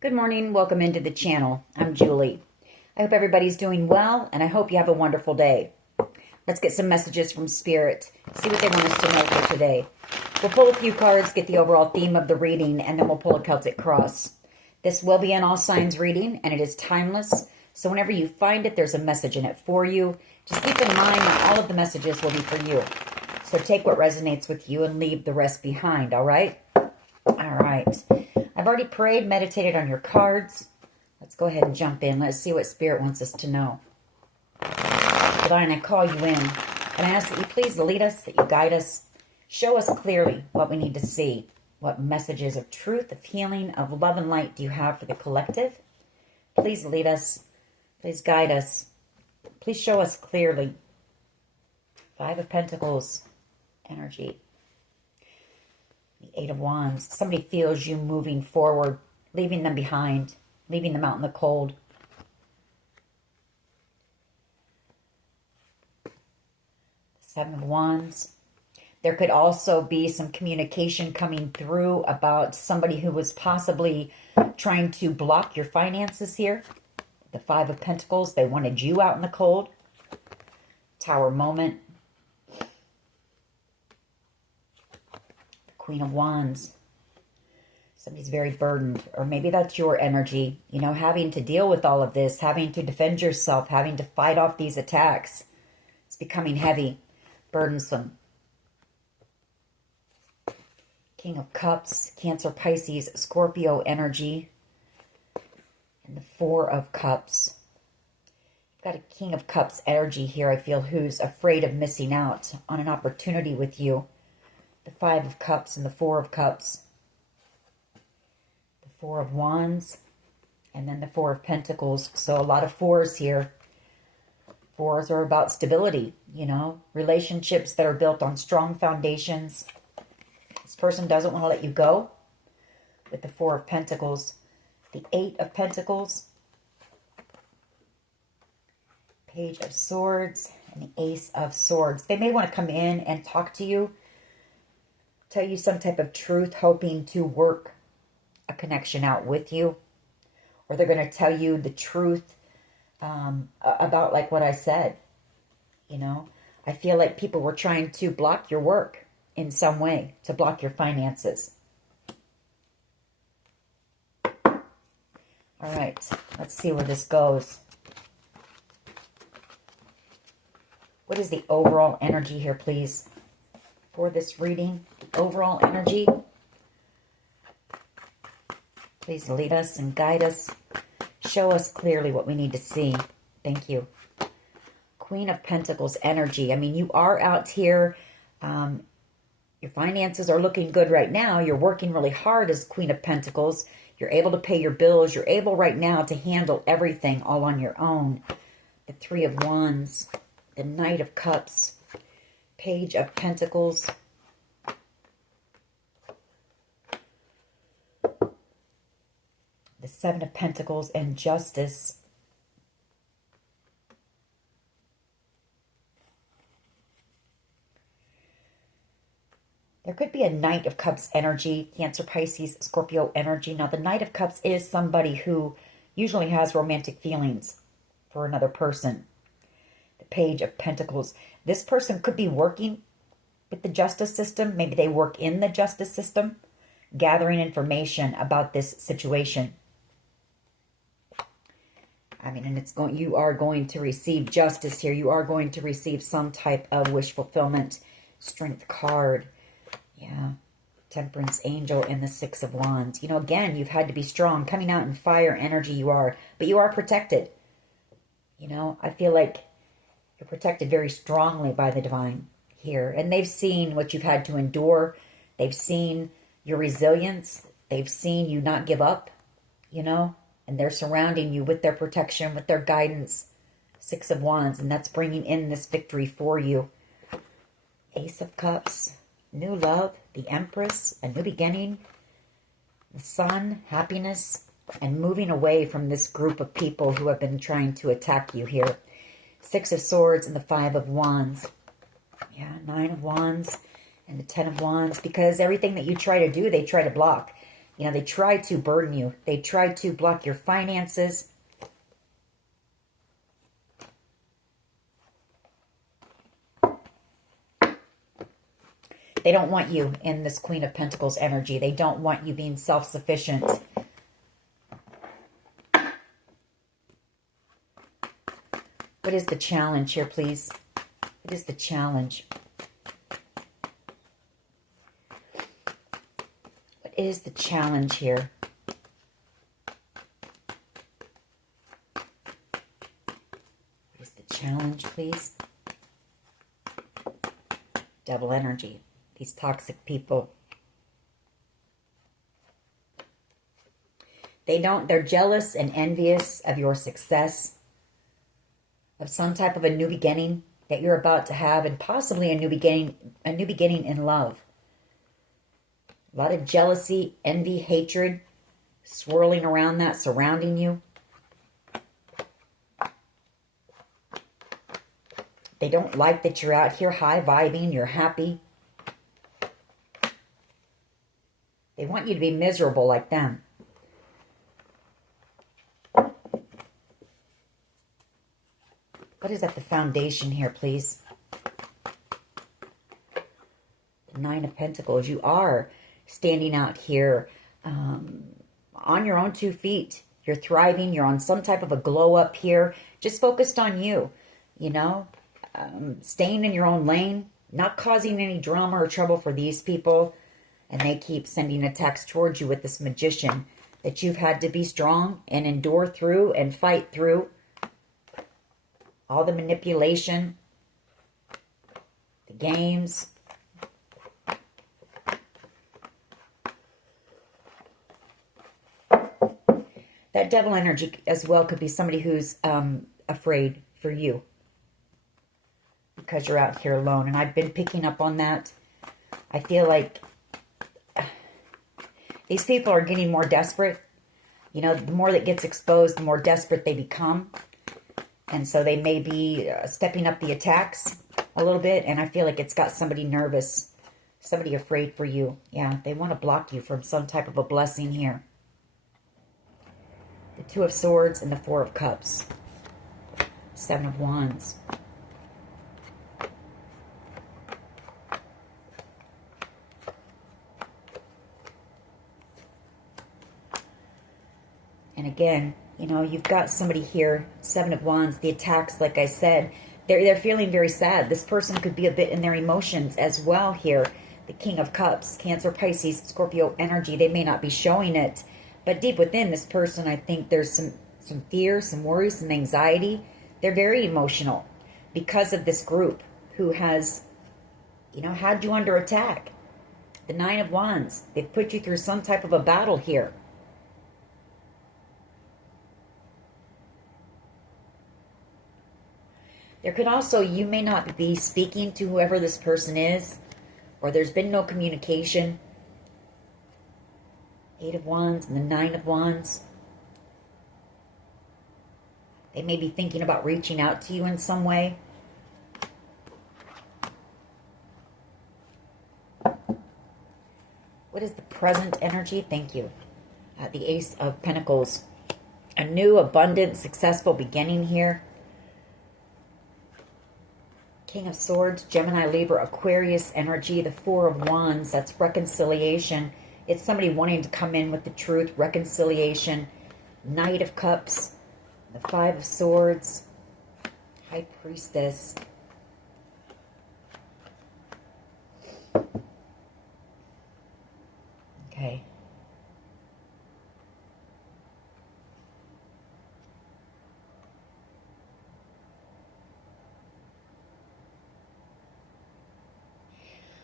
Good morning. Welcome into the channel. I'm Julie. I hope everybody's doing well, and I hope you have a wonderful day. Let's get some messages from Spirit. See what they want us to know for today. We'll pull a few cards, get the overall theme of the reading, and then we'll pull a Celtic cross. This will be an all signs reading, and it is timeless. So whenever you find it, there's a message in it for you. Just keep in mind that all of the messages will be for you. So take what resonates with you and leave the rest behind, all right? All right. I've already prayed, meditated on your cards. Let's go ahead and jump in. Let's see what Spirit wants us to know. Divine, I call you in, and I ask that you please lead us, that you guide us. Show us clearly what we need to see. What messages of truth, of healing, of love and light do you have for the collective? Please lead us. Please guide us. Please show us clearly. Five of Pentacles energy. The Eight of Wands. Somebody feels you moving forward, leaving them behind, leaving them out in the cold. Seven of Wands. There could also be some communication coming through about somebody who was possibly trying to block your finances here. The Five of Pentacles. They wanted you out in the cold. Tower moment. Queen of Wands. Somebody's very burdened, or maybe that's your energy, you know, having to deal with all of this, having to defend yourself, having to fight off these attacks. It's becoming heavy, burdensome. King of Cups, Cancer, Pisces, Scorpio energy, and the Four of Cups. You've got a King of Cups energy here, I feel, who's afraid of missing out on an opportunity with you. The Five of Cups and the Four of Cups. The Four of Wands. And then the Four of Pentacles. So a lot of fours here. Fours are about stability, you know. Relationships that are built on strong foundations. This person doesn't want to let you go. With the Four of Pentacles. The Eight of Pentacles. Page of Swords. And the Ace of Swords. They may want to come in and talk to you. Tell you some type of truth, hoping to work a connection out with you. Or they're going to tell you the truth about like what I said. You know, I feel like people were trying to block your work in some way, to block your finances. All right, let's see where this goes. What is the overall energy here, please, for this reading? Overall energy. Please lead us and guide us. Show us clearly what we need to see. Thank you. Queen of Pentacles energy. I mean, you are out here. Your finances are looking good right now. You're working really hard as Queen of Pentacles. You're able to pay your bills. You're able right now to handle everything all on your own. The Three of Wands. The Knight of Cups. Page of Pentacles. The Seven of Pentacles and Justice. There could be a Knight of Cups energy, Cancer, Pisces, Scorpio energy. Now, the Knight of Cups is somebody who usually has romantic feelings for another person. The Page of Pentacles. This person could be working with the justice system. Maybe they work in the justice system, gathering information about this situation. I mean, and it's going. You are going to receive justice here. You are going to receive some type of wish fulfillment. Strength card. Yeah. Temperance angel and the Six of Wands. You know, again, you've had to be strong. Coming out in fire energy you are. But you are protected. You know, I feel like you're protected very strongly by the divine here. And they've seen what you've had to endure. They've seen your resilience. They've seen you not give up, you know. And they're surrounding you with their protection, with their guidance. Six of Wands. And that's bringing in this victory for you. Ace of Cups. New love. The Empress. A new beginning. The Sun. Happiness. And moving away from this group of people who have been trying to attack you here. Six of Swords and the Five of Wands. Yeah, Nine of Wands and the Ten of Wands. Because everything that you try to do, they try to block. You know, they try to burden you. They try to block your finances. They don't want you in this Queen of Pentacles energy. They don't want you being self-sufficient. What is the challenge here, please? What is the challenge? What is the challenge here? What is the challenge, please? Devil energy. These toxic people. They're jealous and envious of your success, of some type of a new beginning that you're about to have, and possibly a new beginning in love. A lot of jealousy, envy, hatred swirling around that, surrounding you. They don't like that you're out here high vibing, you're happy. They want you to be miserable like them. What is at the foundation here, please? The Nine of Pentacles. You are standing out here on your own 2 feet. You're thriving. You're on some type of a glow up here. Just focused on you, you know. Staying in your own lane. Not causing any drama or trouble for these people. And they keep sending attacks towards you with this Magician. That you've had to be strong and endure through and fight through. All the manipulation. The games. That devil energy as well could be somebody who's afraid for you. Because you're out here alone. And I've been picking up on that. I feel like these people are getting more desperate. You know, the more that gets exposed, the more desperate they become. And so they may be stepping up the attacks a little bit. And I feel like it's got somebody nervous. Somebody afraid for you. Yeah, they want to block you from some type of a blessing here. The Two of Swords and the Four of Cups. Seven of Wands. And again, you know, you've got somebody here, Seven of Wands, the attacks, like I said, they're feeling very sad. This person could be a bit in their emotions as well here. The King of Cups, Cancer, Pisces, Scorpio energy. They may not be showing it, but deep within this person, I think there's some fear, some worry, some anxiety. They're very emotional because of this group who has, you know, had you under attack. The Nine of Wands, they've put you through some type of a battle here. There could also, you may not be speaking to whoever this person is, or there's been no communication. Eight of Wands and the Nine of Wands. They may be thinking about reaching out to you in some way. What is the present energy? Thank you. The Ace of Pentacles. A new, abundant, successful beginning here. King of Swords, Gemini, Libra, Aquarius energy, the Four of Wands, that's reconciliation. It's somebody wanting to come in with the truth, reconciliation. Knight of Cups, the Five of Swords, High Priestess. Okay.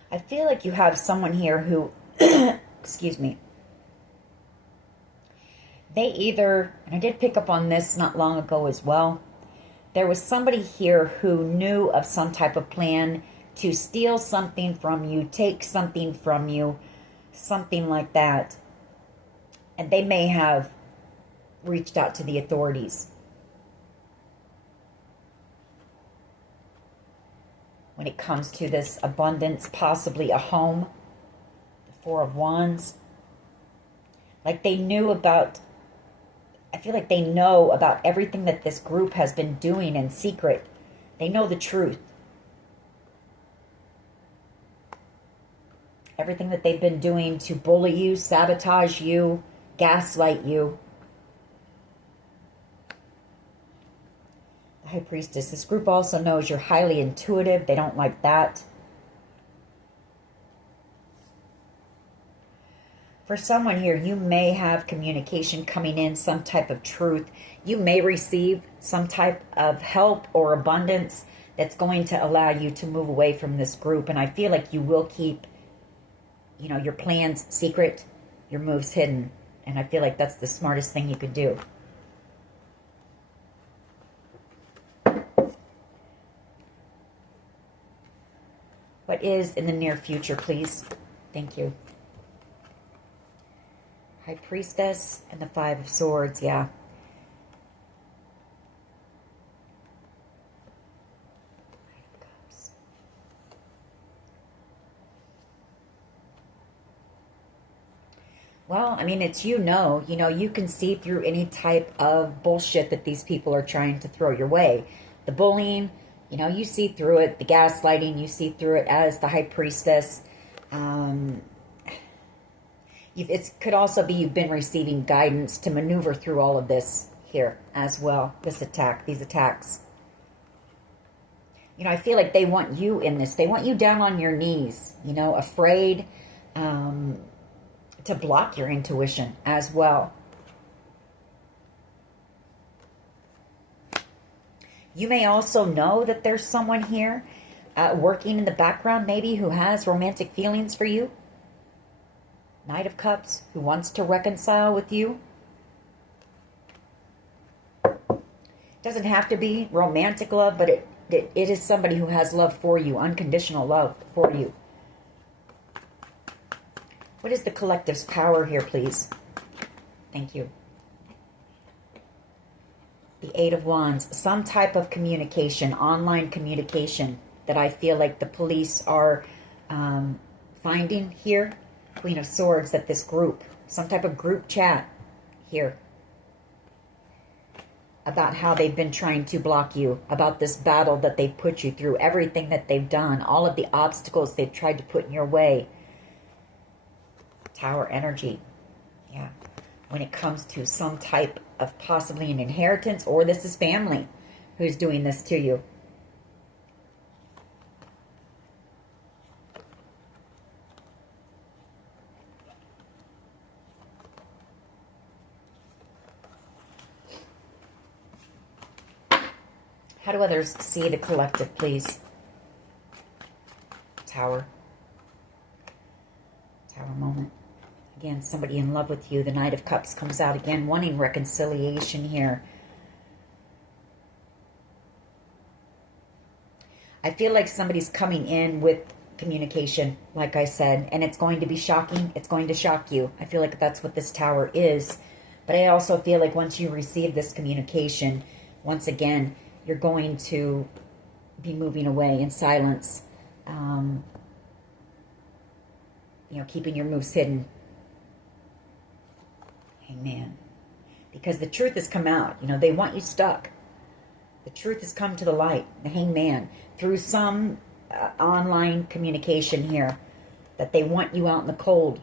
I feel like you have someone here who, excuse me, they either, and I did pick up on this not long ago as well, there was somebody here who knew of some type of plan to steal something from you, take something from you, something like that. And they may have reached out to the authorities. When it comes to this abundance, possibly a home, the Four of Wands. Like they knew about, I feel like they know about everything that this group has been doing in secret. They know the truth. Everything that they've been doing to bully you, sabotage you, gaslight you. The High Priestess. This group also knows you're highly intuitive. They don't like that. For someone here, you may have communication coming in, some type of truth. You may receive some type of help or abundance that's going to allow you to move away from this group. And I feel like you will keep, you know, your plans secret, your moves hidden. And I feel like that's the smartest thing you could do. What is in the near future, please? Thank you. High Priestess and the Five of Swords, yeah. Well, I mean, it's you know, you can see through any type of bullshit that these people are trying to throw your way. The bullying, you see through it. The gaslighting, you see through it as the High Priestess. It could also be you've been receiving guidance to maneuver through all of this here as well. This attack, these attacks. I feel like they want you in this. They want you down on your knees, afraid to block your intuition as well. You may also know that there's someone here working in the background maybe who has romantic feelings for you. Knight of Cups, who wants to reconcile with you. Doesn't have to be romantic love, but it is somebody who has love for you, unconditional love for you. What is the collective's power here, please? Thank you. The Eight of Wands, some type of communication, online communication that I feel like the police are finding here. Queen of Swords, that this group, some type of group chat here about how they've been trying to block you, about this battle that they've put you through, everything that they've done, all of the obstacles they've tried to put in your way. Tower energy. Yeah. When it comes to some type of possibly an inheritance, or this is family who's doing this to you. How do others see the collective, please? Tower. Tower moment. Again, somebody in love with you. The Knight of Cups comes out again, wanting reconciliation here. I feel like somebody's coming in with communication, like I said, and it's going to be shocking. It's going to shock you. I feel like that's what this Tower is. But I also feel like once you receive this communication, once again, you're going to be moving away in silence. Keeping your moves hidden. Hangman. Because the truth has come out. They want you stuck. The truth has come to the light. The Hangman. Through some online communication here. That they want you out in the cold.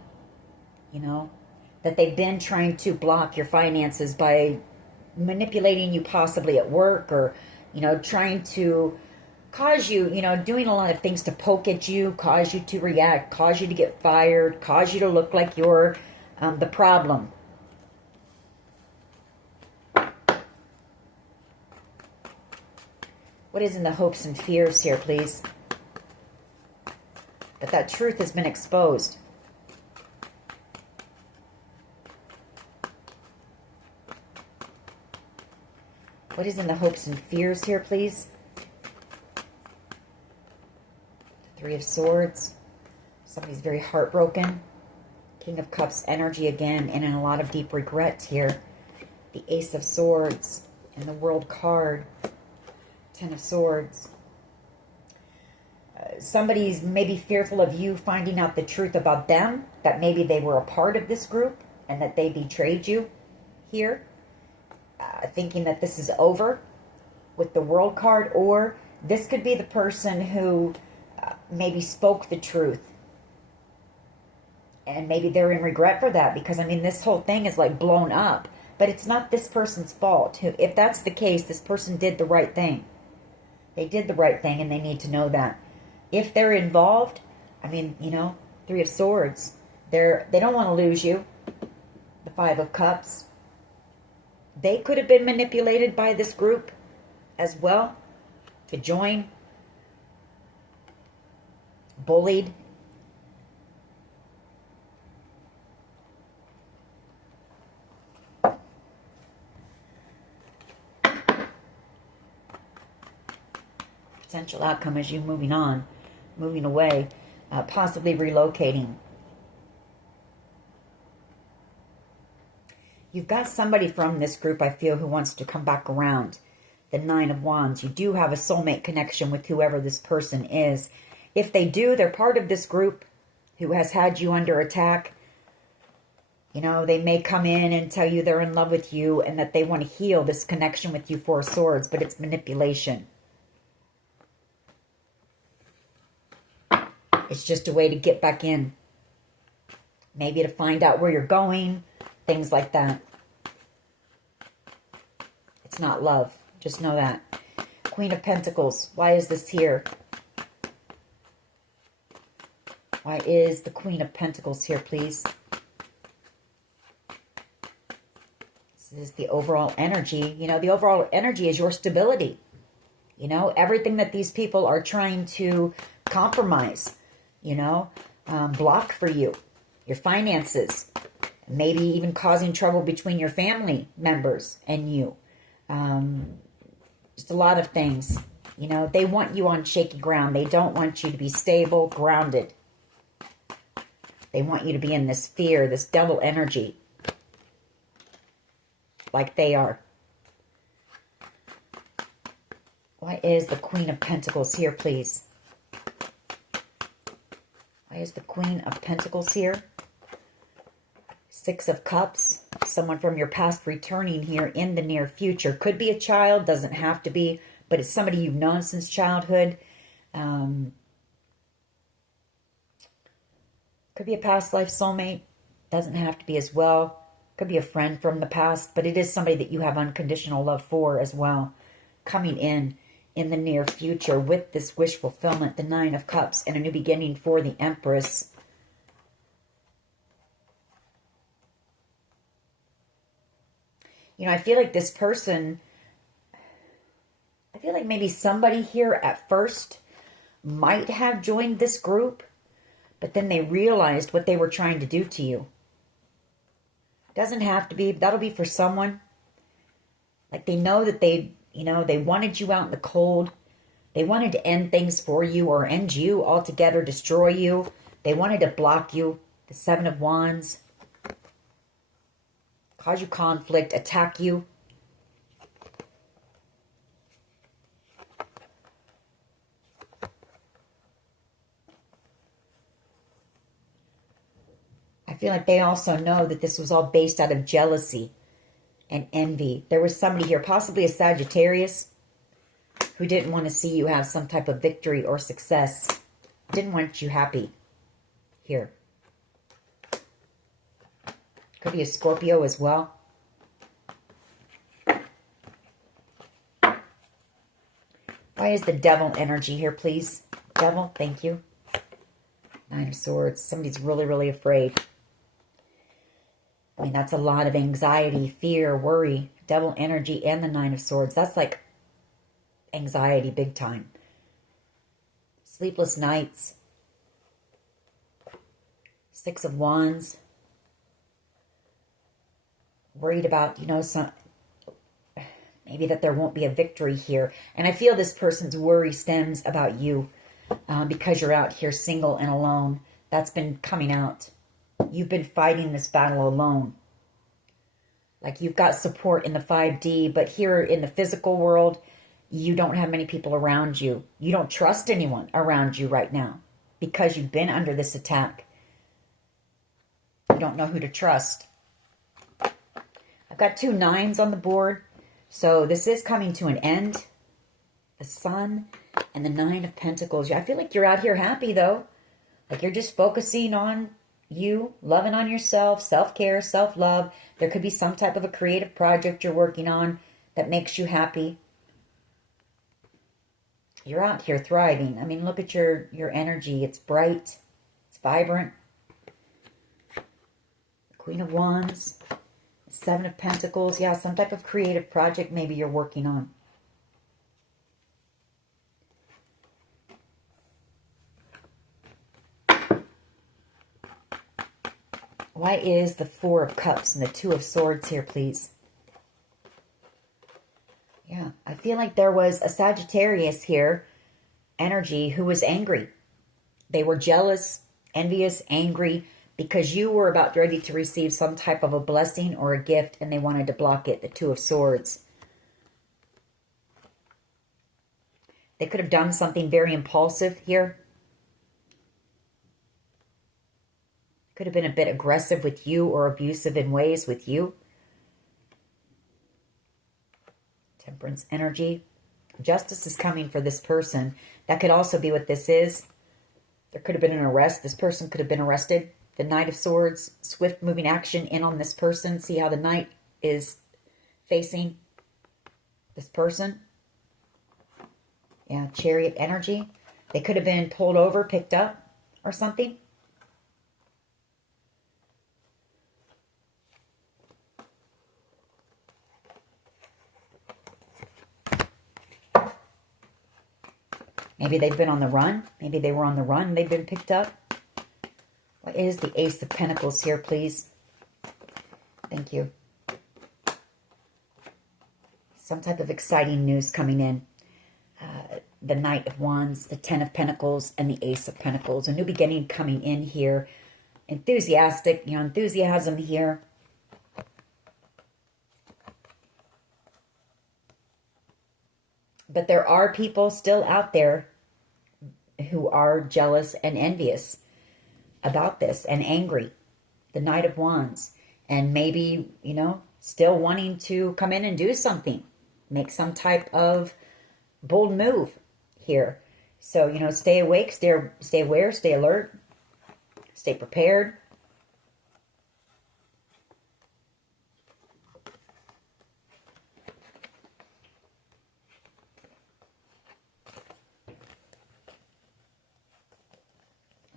That they've been trying to block your finances by manipulating you possibly at work, or trying to cause you, doing a lot of things to poke at you, cause you to react, cause you to get fired, cause you to look like you're the problem. What is in the hopes and fears here, please? That truth has been exposed. What is in the hopes and fears here, please? Three of Swords. Somebody's very heartbroken. King of Cups energy again, and in a lot of deep regret here. The Ace of Swords and the World card. Ten of Swords. Somebody's maybe fearful of you finding out the truth about them, that maybe they were a part of this group. and that they betrayed you here, thinking that this is over with the World card, or this could be the person who maybe spoke the truth. And maybe they're in regret for that, because, I mean, this whole thing is like blown up. But it's not this person's fault. If that's the case, this person did the right thing. They did the right thing, and they need to know that. If they're involved, I mean, you know, Three of Swords, they don't want to lose you. The Five of Cups. They could have been manipulated by this group as well to join. Bullied. Potential outcome is you moving on, moving away, possibly relocating. You've got somebody from this group, I feel, who wants to come back around. The Nine of Wands. You do have a soulmate connection with whoever this person is. If they do, they're part of this group who has had you under attack. You know, they may come in and tell you they're in love with you and that they want to heal this connection with you, Four of Swords, but it's manipulation. It's just a way to get back in. Maybe to find out where you're going. Things like that. It's not love. Just know that. Queen of Pentacles. Why is this here? Why is the Queen of Pentacles here, please? This is the overall energy. You know, the overall energy is your stability. You know, everything that these people are trying to compromise, you know, block for you. Your finances. Maybe even causing trouble between your family members and you. Just a lot of things. You know, they want you on shaky ground. They don't want you to be stable, grounded. They want you to be in this fear, this devil energy. Like they are. Why is the Queen of Pentacles here, please? Why is the Queen of Pentacles here? Six of Cups. Someone from your past returning here in the near future. Could be a child, doesn't have to be, but it's somebody you've known since childhood. Could be a past life soulmate. Doesn't have to be as well. Could be a friend from the past, but it is somebody that you have unconditional love for as well. Coming in the near future with this wish fulfillment, the Nine of Cups, and a new beginning for the Empress. You know, I feel like this person, I feel like maybe somebody here at first might have joined this group, but then they realized what they were trying to do to you. Doesn't have to be, that'll be for someone. Like they know that they, you know, they wanted you out in the cold. They wanted to end things for you or end you altogether, destroy you. They wanted to block you. The Seven of Wands. Cause you conflict, attack you. I feel like they also know that this was all based out of jealousy and envy. There was somebody here, possibly a Sagittarius, who didn't want to see you have some type of victory or success. Didn't want you happy here. Could be a Scorpio as well. Why is the Devil energy here, please? Devil, thank you. Nine of Swords. Somebody's really, really afraid. I mean, that's a lot of anxiety, fear, worry. Devil energy and the Nine of Swords. That's like anxiety big time. Sleepless nights. Six of Wands. Worried about, you know, maybe that there won't be a victory here. And I feel this person's worry stems about you because you're out here single and alone. That's been coming out. You've been fighting this battle alone. Like you've got support in the 5D, but here in the physical world, you don't have many people around you. You don't trust anyone around you right now because you've been under this attack. You don't know who to trust. I've got 2 9s on the board. So this is coming to an end. The Sun and the 9 of Pentacles. I feel like you're out here happy, though. Like you're just focusing on you, loving on yourself, self-care, self-love. There could be some type of a creative project you're working on that makes you happy. You're out here thriving. I mean, look at your energy. It's bright. It's vibrant. Queen of Wands. 7 of Pentacles. Yeah, some type of creative project maybe you're working on. Why is the 4 of Cups and the 2 of Swords here, please? Yeah, I feel like there was a Sagittarius here, energy, who was angry. They were jealous, envious, angry, because you were about ready to receive some type of a blessing or a gift, and they wanted to block it, the 2 of Swords. They could have done something very impulsive here. Could have been a bit aggressive with you or abusive in ways with you. Temperance energy. Justice is coming for this person. That could also be what this is. There could have been an arrest. This person could have been arrested. The Knight of Swords, swift moving action in on this person. See how the Knight is facing this person. Yeah, Chariot energy. They could have been pulled over, picked up, or something. Maybe they've been on the run. Maybe they were on the run and they've been picked up. What is the Ace of Pentacles here, please? Thank you. Some type of exciting news coming in. The Knight of Wands, the 10 of Pentacles, and the Ace of Pentacles. A new beginning coming in here. Enthusiastic, enthusiasm here. But there are people still out there who are jealous and envious about this and angry. The Knight of Wands. And maybe, still wanting to come in and do something. Make some type of bold move here. So, stay awake, stay aware, stay alert, stay prepared.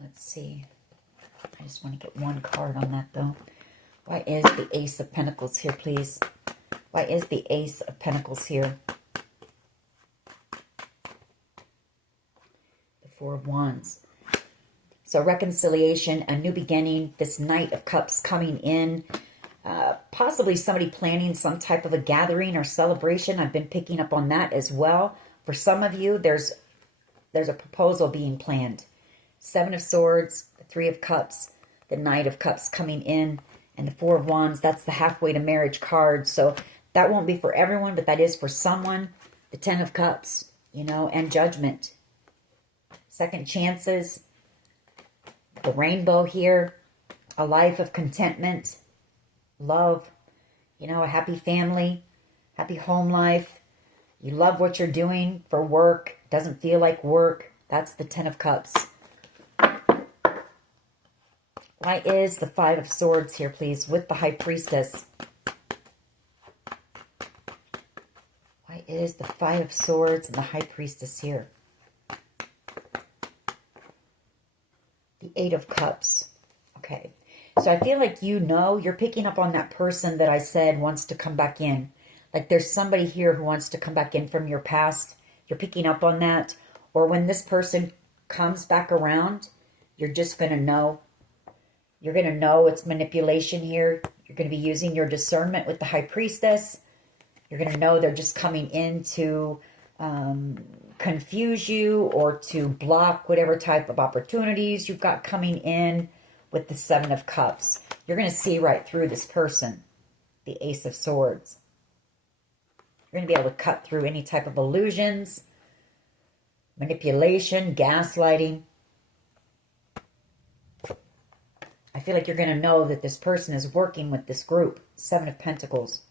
Let's see. I just want to get one card on that, though. Why is the Ace of Pentacles here, please? Why is the Ace of Pentacles here? The 4 of Wands. So reconciliation, a new beginning, this Knight of Cups coming in. Possibly somebody planning some type of a gathering or celebration. I've been picking up on that as well. For some of you, there's a proposal being planned. 7 of Swords, the 3 of Cups, the Knight of Cups coming in, and the 4 of Wands. That's the halfway to marriage card. So that won't be for everyone, but that is for someone. The 10 of Cups, and Judgment. Second chances. The rainbow here. A life of contentment. Love. A happy family. Happy home life. You love what you're doing for work. Doesn't feel like work. That's the 10 of Cups. Why is the 5 of Swords here, please, with the High Priestess? Why is the 5 of Swords and the High Priestess here? The 8 of Cups. Okay. So I feel like you're picking up on that person that I said wants to come back in. Like there's somebody here who wants to come back in from your past. You're picking up on that. Or when this person comes back around, you're just going to know. You're going to know it's manipulation here. You're going to be using your discernment with the High Priestess. You're going to know they're just coming in to confuse you or to block whatever type of opportunities you've got coming in with the 7 of Cups. You're going to see right through this person, the Ace of Swords. You're going to be able to cut through any type of illusions, manipulation, gaslighting. I feel like you're going to know that this person is working with this group. Seven of Pentacles.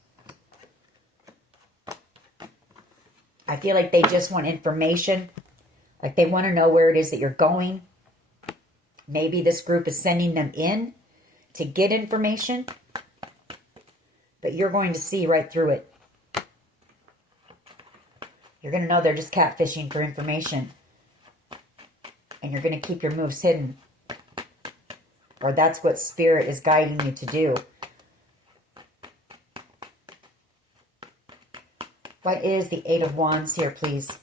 I feel like they just want information. Like they want to know where it is that you're going. Maybe this group is sending them in to get information. But you're going to see right through it. You're going to know they're just catfishing for information. And you're going to keep your moves hidden. Or that's what Spirit is guiding you to do. What is the Eight of Wands here, please?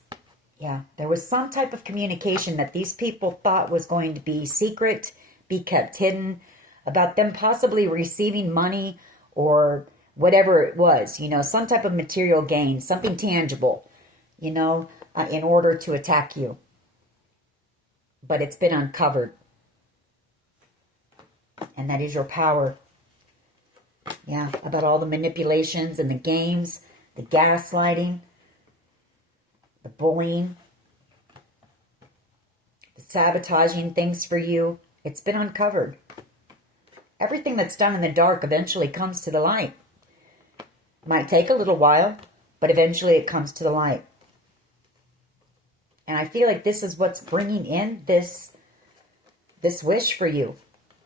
Yeah, there was some type of communication that these people thought was going to be secret, be kept hidden, about them possibly receiving money or whatever it was, you know, some type of material gain, something tangible, you know, in order to attack you. But it's been uncovered. And that is your power. Yeah, about all the manipulations and the games, the gaslighting, the bullying, the sabotaging things for you. It's been uncovered. Everything that's done in the dark eventually comes to the light. Might take a little while, but eventually it comes to the light. And I feel like this is what's bringing in this wish for you.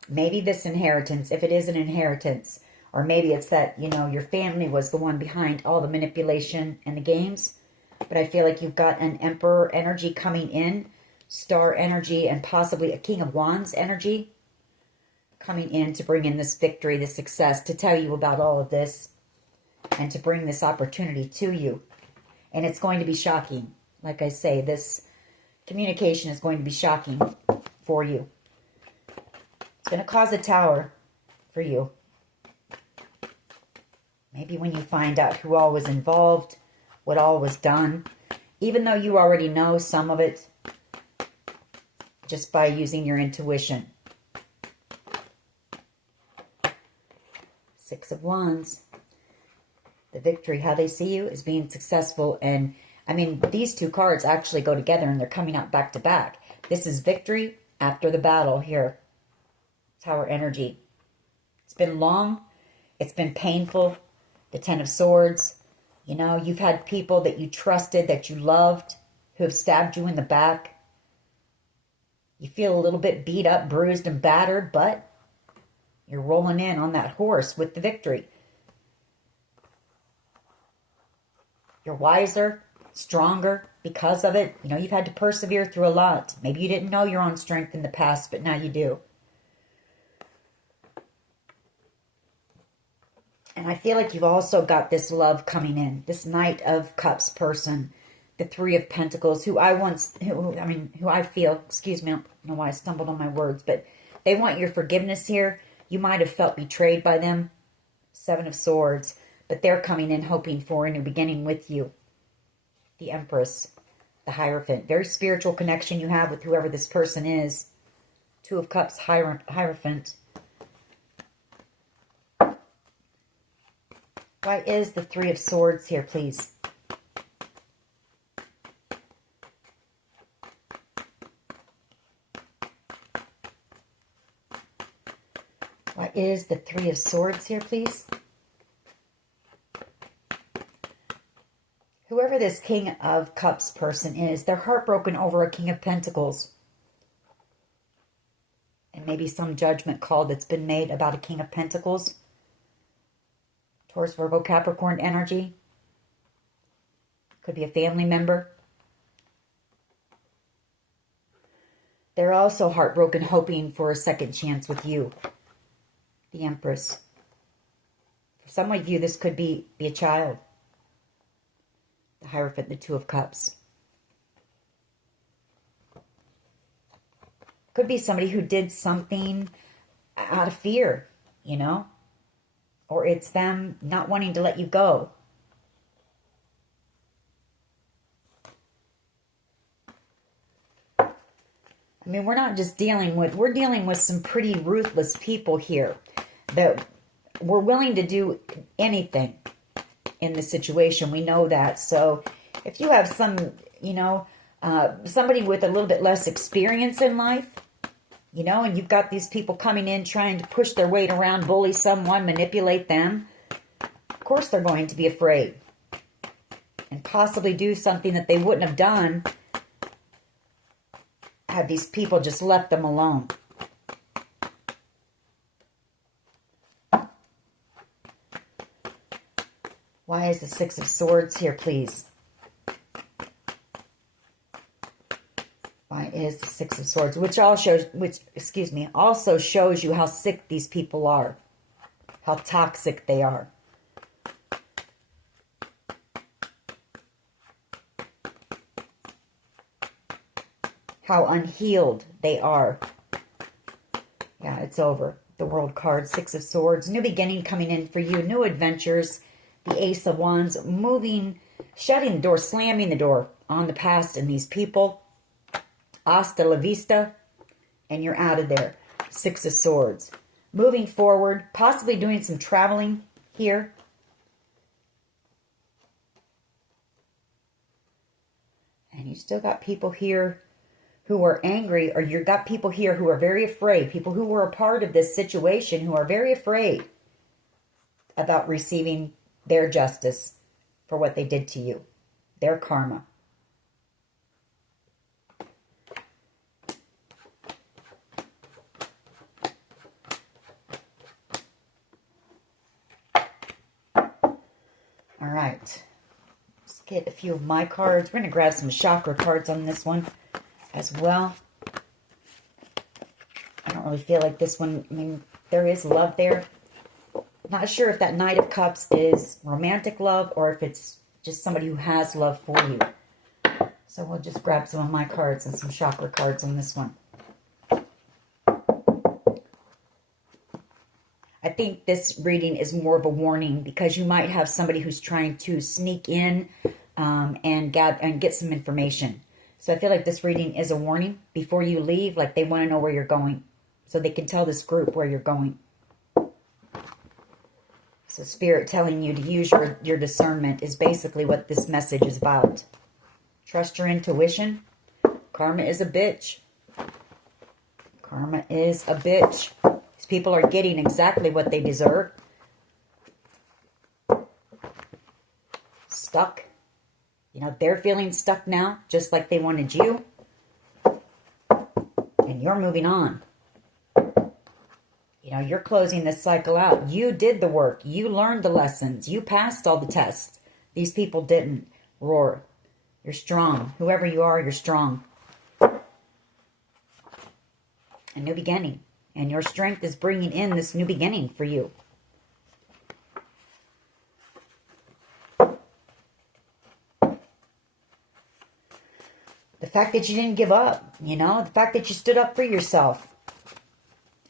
Maybe this inheritance, if it is an inheritance. Or maybe it's that, you know, your family was the one behind all the manipulation and the games. But I feel like you've got an Emperor energy coming in. Star energy and possibly a King of Wands energy. Coming in to bring in this victory, this success. To tell you about all of this. And to bring this opportunity to you. And it's going to be shocking. Like I say, this communication is going to be shocking for you. It's going to cause a tower for you. Maybe when you find out who all was involved, what all was done, even though you already know some of it, just by using your intuition. Six of Wands. The victory, how they see you is being successful. And I mean, these two cards actually go together and they're coming out back to back. This is victory after the battle here. Tower energy. It's been long. It's been painful. The Ten of Swords. You know, you've had people that you trusted, that you loved, who have stabbed you in the back. You feel a little bit beat up, bruised, and battered, but you're rolling in on that horse with the victory. You're wiser, stronger because of it. You know, you've had to persevere through a lot. Maybe you didn't know your own strength in the past, but now you do. And I feel like you've also got this love coming in. This Knight of Cups person. The Three of Pentacles, who I feel, excuse me, I don't know why I stumbled on my words, but they want your forgiveness here. You might have felt betrayed by them. Seven of Swords. But they're coming in hoping for a new beginning with you. The Empress. The Hierophant. Very spiritual connection you have with whoever this person is. Two of Cups, Hierophant. Why is the Three of Swords here, please? Why is the Three of Swords here, please? Whoever this King of Cups person is, they're heartbroken over a King of Pentacles. And maybe some judgment call that's been made about a King of Pentacles. Taurus, Virgo, Capricorn energy. Could be a family member. They're also heartbroken, hoping for a second chance with you. The Empress. For some of you, this could be a child. The Hierophant, the Two of Cups. Could be somebody who did something out of fear, you know? Or it's them not wanting to let you go. I mean, we're dealing with some pretty ruthless people here. That we're willing to do anything in this situation. We know that. So if you have some, somebody with a little bit less experience in life, You know, and you've got these people coming in trying to push their weight around, bully someone, manipulate them. Of course they're going to be afraid. And possibly do something that they wouldn't have done had these people just left them alone. Why is the Six of Swords here, please? Why is the Six of Swords? Which also shows you how sick these people are. How toxic they are. How unhealed they are. Yeah, it's over. The World card, Six of Swords. New beginning coming in for you. New adventures. The Ace of Wands. Moving, shutting the door, slamming the door on the past and these people. Hasta la vista. And you're out of there. Six of Swords. Moving forward. Possibly doing some traveling here. And you still got people here who are angry, or you've got people here who are very afraid, people who were a part of this situation who are very afraid about receiving their justice for what they did to you, their karma. All right, let's get a few of my cards. We're going to grab some chakra cards on this one as well. I don't really feel like this one, I mean, there is love there. Not sure if that Knight of Cups is romantic love or if it's just somebody who has love for you. So we'll just grab some of my cards and some chakra cards on this one. I think this reading is more of a warning because you might have somebody who's trying to sneak in and get some information. So I feel like this reading is a warning before you leave, like they want to know where you're going. So they can tell this group where you're going. So Spirit telling you to use your discernment is basically what this message is about. Trust your intuition. Karma is a bitch. Karma is a bitch. These people are getting exactly what they deserve. Stuck. You know, they're feeling stuck now, just like they wanted you. And you're moving on. You know, you're closing this cycle out. You did the work. You learned the lessons. You passed all the tests. These people didn't. Roar. You're strong. Whoever you are, you're strong. A new beginning. And your strength is bringing in this new beginning for you. The fact that you didn't give up, you know, the fact that you stood up for yourself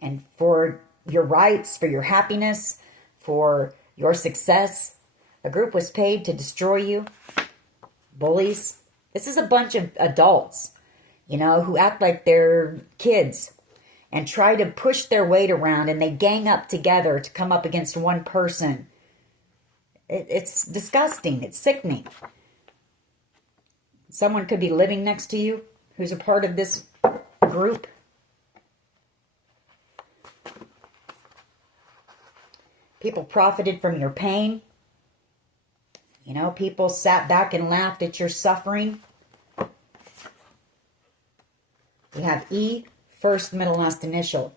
and for your rights, for your happiness, for your success. A group was paid to destroy you. Bullies. This is a bunch of adults, you know, who act like they're kids and try to push their weight around, and they gang up together to come up against one person. It's disgusting. It's sickening. Someone could be living next to you who's a part of this group. People profited from your pain. You know, people sat back and laughed at your suffering. We have E, first, middle, last initial.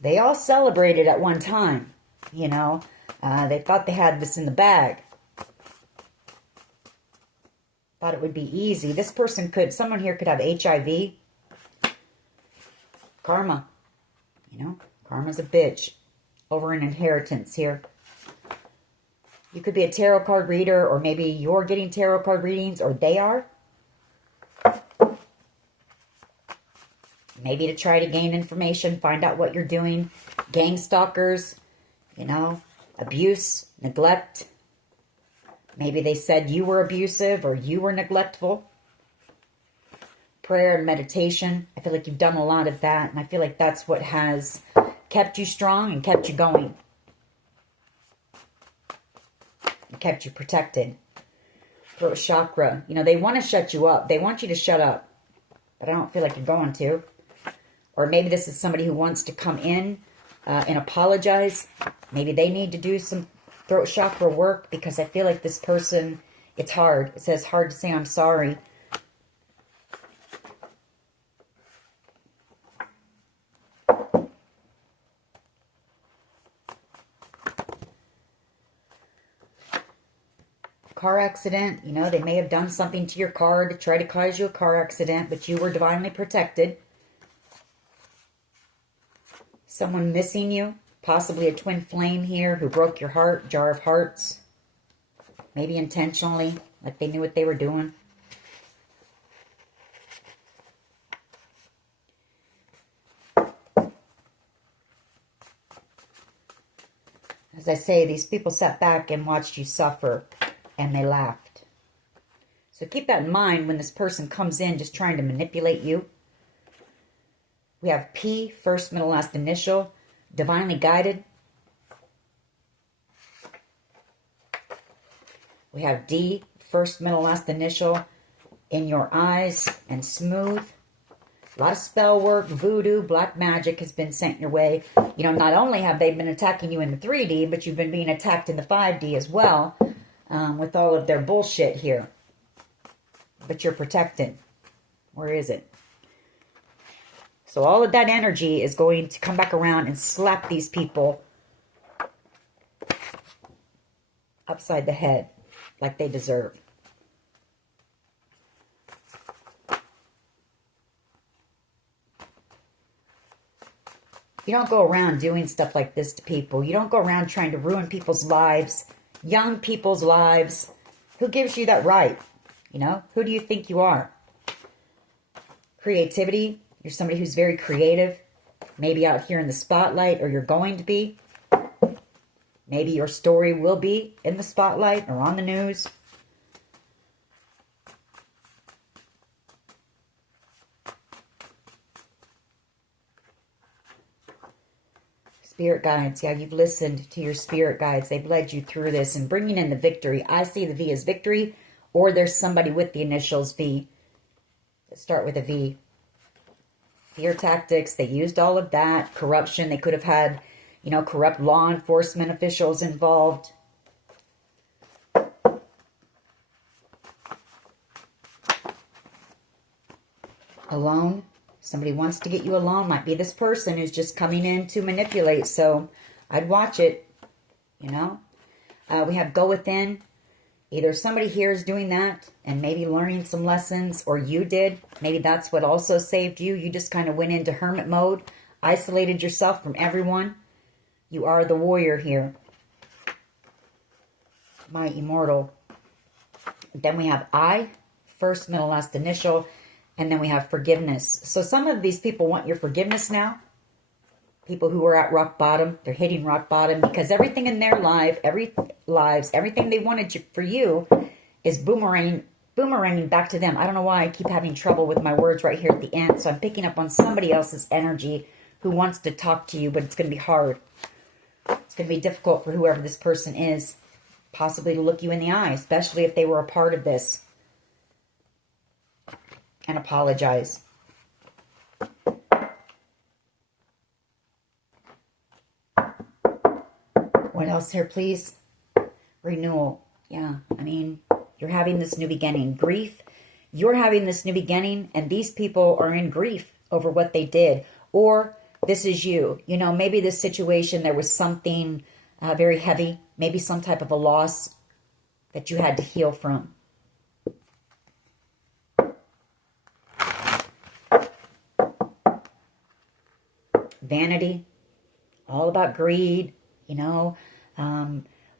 They all celebrated at one time, you know. They thought they had this in the bag. Thought it would be easy. This person someone here could have HIV. Karma. You know, karma's a bitch. Over an inheritance here. You could be a tarot card reader, or maybe you're getting tarot card readings, or they are. Maybe to try to gain information, find out what you're doing. Gang stalkers, you know. Abuse, neglect. Maybe they said you were abusive or you were neglectful. Prayer and meditation. I feel like you've done a lot of that. And I feel like that's what has kept you strong and kept you going. And kept you protected. Throat chakra. You know, they want to shut you up. They want you to shut up. But I don't feel like you're going to. Or maybe this is somebody who wants to come in and apologize. Maybe they need to do some throat chakra work, because I feel like this person, it's hard. It says hard to say I'm sorry. Car accident, you know, they may have done something to your car to try to cause you a car accident, but you were divinely protected. Someone missing you, possibly a twin flame here who broke your heart, jar of hearts. Maybe intentionally, like they knew what they were doing. As I say, these people sat back and watched you suffer, and they laughed. So keep that in mind when this person comes in just trying to manipulate you. We have P, first, middle, last initial, divinely guided. We have D, first, middle, last initial, in your eyes and smooth. A lot of spell work, voodoo, black magic has been sent your way. You know, not only have they been attacking you in the 3D, but you've been being attacked in the 5D as well, with all of their bullshit here. But you're protected. Where is it? So all of that energy is going to come back around and slap these people upside the head like they deserve. You don't go around doing stuff like this to people. You don't go around trying to ruin people's lives, young people's lives. Who gives you that right? You know, who do you think you are? Creativity. You're somebody who's very creative. Maybe out here in the spotlight, or you're going to be. Maybe your story will be in the spotlight or on the news. Spirit guides. Yeah, you've listened to your spirit guides. They've led you through this and bringing in the victory. I see the V as victory, or there's somebody with the initials V. Let's start with a V. Fear tactics. They used all of that. Corruption. They could have had, you know, corrupt law enforcement officials involved. Alone. Somebody wants to get you alone. Might be this person who's just coming in to manipulate. So I'd watch it, you know. We have go within. Either somebody here is doing that and maybe learning some lessons, or you did. Maybe that's what also saved you. You just kind of went into hermit mode, isolated yourself from everyone. You are the warrior here. My immortal. Then we have I, first, middle, last initial. And then we have forgiveness. So some of these people want your forgiveness now. People who are at rock bottom, they're hitting rock bottom because everything in their life, everything they wanted for you is boomeranging back to them. I don't know why I keep having trouble with my words right here at the end. So I'm picking up on somebody else's energy who wants to talk to you, but it's going to be hard. It's going to be difficult for whoever this person is, possibly to look you in the eye, especially if they were a part of this, and apologize. What else here, please? Renewal. Yeah, I mean, you're having this new beginning. Grief. You're having this new beginning, and these people are in grief over what they did. Or this is you. You know, maybe this situation, there was something very heavy. Maybe some type of a loss that you had to heal from. Vanity. All about greed, you know,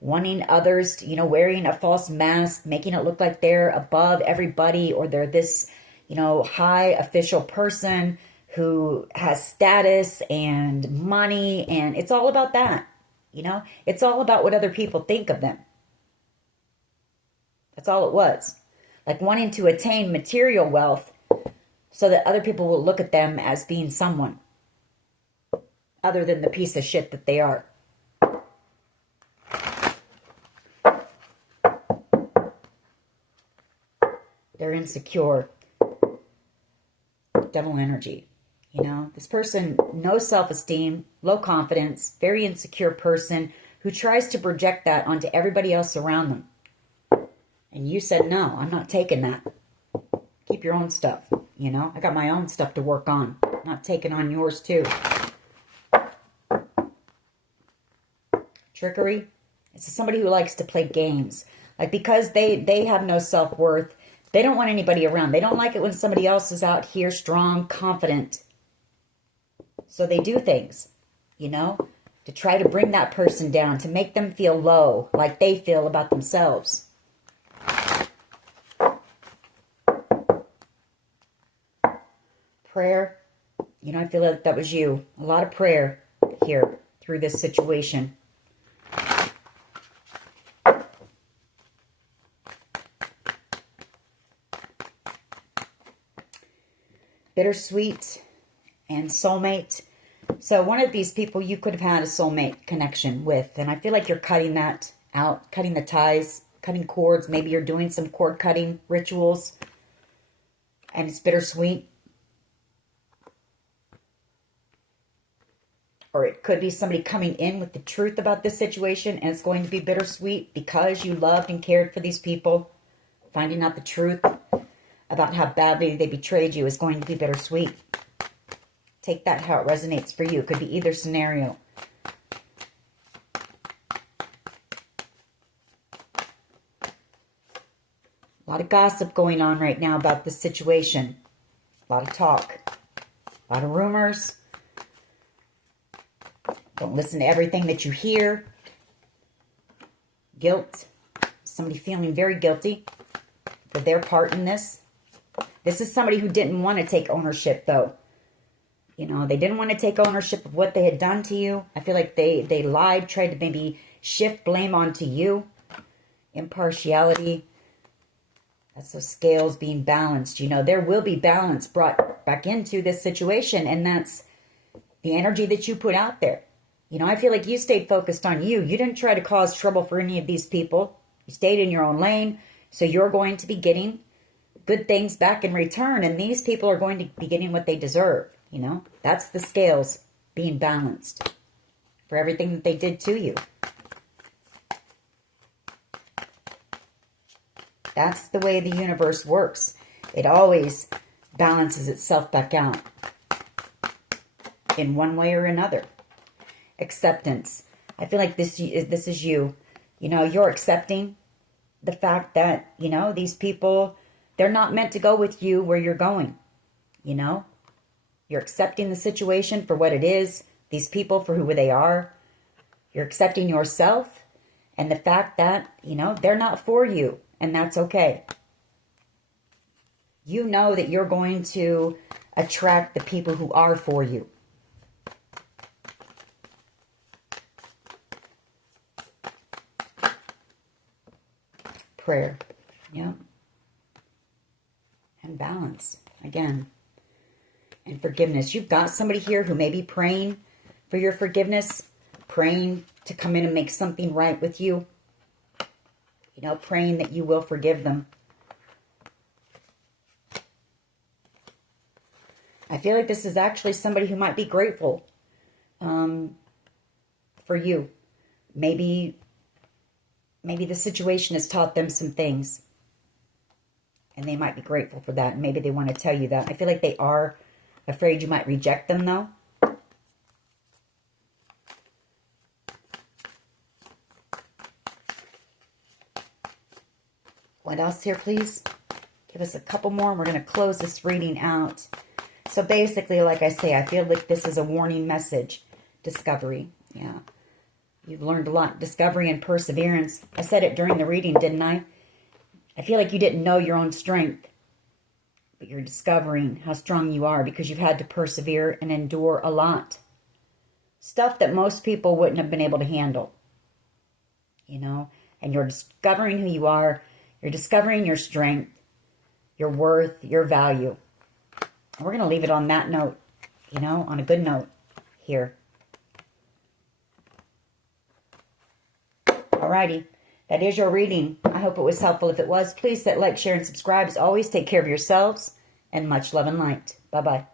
wanting others to, you know, wearing a false mask, making it look like they're above everybody, or they're this, you know, high official person who has status and money, and it's all about that, you know, it's all about what other people think of them. That's all it was. Like wanting to attain material wealth so that other people will look at them as being someone other than the piece of shit that they are. insecure. Devil energy. You know, this person, no self-esteem, low confidence, very insecure person who tries to project that onto everybody else around them. And you said, no, I'm not taking that. Keep your own stuff. You know, I got my own stuff to work on. I'm not taking on yours too. Trickery. It's somebody who likes to play games. Like, because they have no self-worth, they don't want anybody around. They don't like it when somebody else is out here strong, confident. So they do things, you know, to try to bring that person down, to make them feel low, like they feel about themselves. Prayer. You know, I feel like that was you. A lot of prayer here through this situation. Bittersweet and soulmate. So one of these people you could have had a soulmate connection with. And I feel like you're cutting that out, cutting the ties, cutting cords. Maybe you're doing some cord cutting rituals. And it's bittersweet. Or it could be somebody coming in with the truth about this situation, and it's going to be bittersweet because you loved and cared for these people. Finding out the truth about how badly they betrayed you is going to be bittersweet. Take that how it resonates for you. It could be either scenario. A lot of gossip going on right now about this situation. A lot of talk. A lot of rumors. Don't listen to everything that you hear. Guilt. Somebody feeling very guilty for their part in this. This is somebody who didn't want to take ownership, though. You know, they didn't want to take ownership of what they had done to you. I feel like they lied, tried to maybe shift blame onto you. Impartiality. That's those scales being balanced. You know, there will be balance brought back into this situation, and that's the energy that you put out there. You know, I feel like you stayed focused on you. You didn't try to cause trouble for any of these people. You stayed in your own lane. So you're going to be getting good things back in return. And these people are going to be getting what they deserve. You know, that's the scales being balanced for everything that they did to you. That's the way the universe works. It always balances itself back out in one way or another. Acceptance. I feel like this is you. You know, you're accepting the fact that, you know, these people, they're not meant to go with you where you're going. You know, you're accepting the situation for what it is, these people for who they are. You're accepting yourself and the fact that, you know, they're not for you, and that's okay. You know that you're going to attract the people who are for you. Prayer, yeah, and balance, again, and forgiveness. You've got somebody here who may be praying for your forgiveness, praying to come in and make something right with you, you know, praying that you will forgive them. I feel like this is actually somebody who might be grateful for you. Maybe the situation has taught them some things. And they might be grateful for that. And maybe they want to tell you that. I feel like they are afraid you might reject them, though. What else here, please? Give us a couple more and we're going to close this reading out. So basically, like I say, I feel like this is a warning message. Discovery. Yeah. You've learned a lot. Discovery and perseverance. I said it during the reading, didn't I? I feel like you didn't know your own strength. But you're discovering how strong you are because you've had to persevere and endure a lot. Stuff that most people wouldn't have been able to handle. You know? And you're discovering who you are. You're discovering your strength, your worth, your value. And we're going to leave it on that note. You know? On a good note here. Alrighty. That is your reading. I hope it was helpful. If it was, please hit like, share, and subscribe. As always, take care of yourselves, and much love and light. Bye-bye.